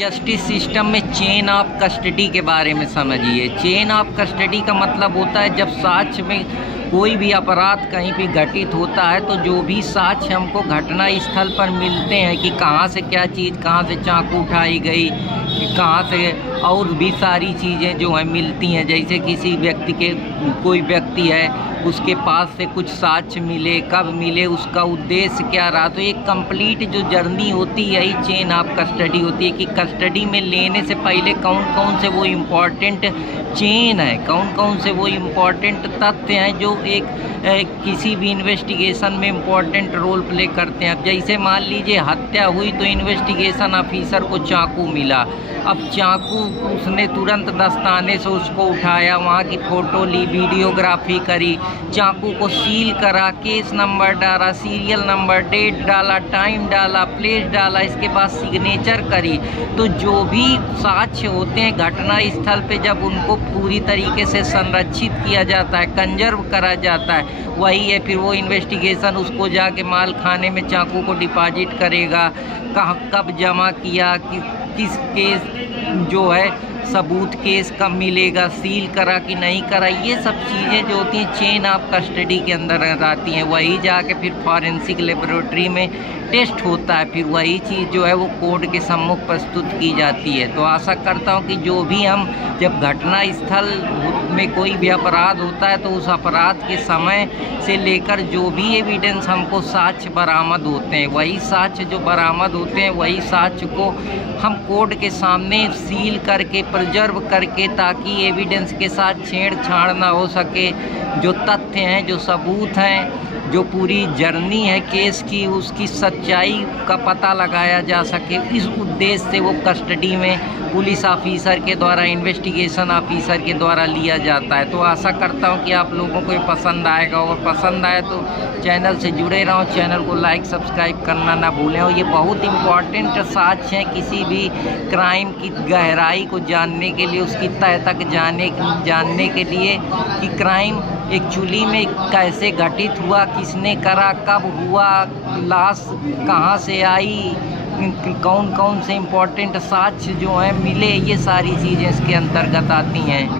Justice system में chain of custody के बारे में समझिए। चेन ऑफ कस्टडी का मतलब होता है जब साक्ष्य में कोई भी अपराध कहीं भी घटित होता है तो जो भी साक्ष्य हमको घटना स्थल पर मिलते हैं कि कहाँ से क्या चीज़, कहाँ से चाकू उठाई गई, कहाँ से और भी सारी चीज़ें जो हैं मिलती हैं। जैसे किसी व्यक्ति के कोई व्यक्ति है उसके पास से कुछ साक्ष्य मिले, कब मिले, उसका उद्देश्य क्या रहा, तो एक कंप्लीट जो जर्नी होती है यही चेन ऑफ कस्टडी होती है कि कस्टडी में लेने से पहले कौन कौन से वो इम्पॉर्टेंट चेन है, कौन कौन से वो इम्पॉर्टेंट तथ्य हैं जो एक किसी भी इन्वेस्टिगेशन में इम्पॉर्टेंट रोल प्ले करते हैं। अब जैसे मान लीजिए हत्या हुई तो इन्वेस्टिगेशन ऑफिसर को चाकू मिला, अब चाकू उसने तुरंत दस्ताने से उसको उठाया, वहाँ की फ़ोटो ली, वीडियोग्राफी करी, चाकू को सील करा, केस नंबर डाला, सीरियल नंबर, डेट डाला, टाइम डाला, प्लेस डाला, इसके बाद सिग्नेचर करी। तो जो भी साक्ष्य होते हैं घटना स्थल पे जब उनको पूरी तरीके से संरक्षित किया जाता है, कंजर्व करा जाता है, वही है फिर वो इन्वेस्टिगेशन उसको जाके माल खाने में चाकू को डिपॉजिट करेगा, कहाँ कब जमा किया, किस केस जो है सबूत केस कब मिलेगा, सील करा कि नहीं करा, ये सब चीज़ें जो होती हैं चेन ऑफ कस्टडी के अंदर आती हैं। वही जाके फिर फॉरेंसिक लेबोरेटरी में टेस्ट होता है, फिर वही चीज़ जो है वो कोर्ट के सम्मुख प्रस्तुत की जाती है। तो आशा करता हूँ कि जो भी हम जब घटना स्थल में कोई भी अपराध होता है तो उस अपराध के समय से लेकर जो भी एविडेंस हमको साक्ष्य बरामद होते हैं, वही साक्ष्य जो बरामद होते हैं वही साक्ष्य को हम कोर्ट के सामने सील करके प्रिजर्व करके, ताकि एविडेंस के साथ छेड़छाड़ ना हो सके, जो तथ्य हैं, जो सबूत हैं, जो पूरी जर्नी है केस की, उसकी सच्चाई का पता लगाया जा सके। इस उद्देश्य से वो कस्टडी में पुलिस ऑफिसर के द्वारा, इन्वेस्टिगेशन ऑफिसर के द्वारा लिया जाता है। तो आशा करता हूँ कि आप लोगों को ये पसंद आएगा, और पसंद आए तो चैनल से जुड़े रहो, चैनल को लाइक सब्सक्राइब करना ना भूलें। और ये बहुत इम्पॉर्टेंट साक्ष्य हैं किसी भी क्राइम की गहराई को जानने के लिए, उसकी तह तक जानने के लिए कि क्राइम एक्चुअली में कैसे घटित हुआ, किसने करा, कब हुआ, लाश कहाँ से आई, कौन कौन से इम्पोर्टेंट साक्ष्य जो हैं मिले, ये सारी चीज़ें इसके अंतर्गत आती हैं।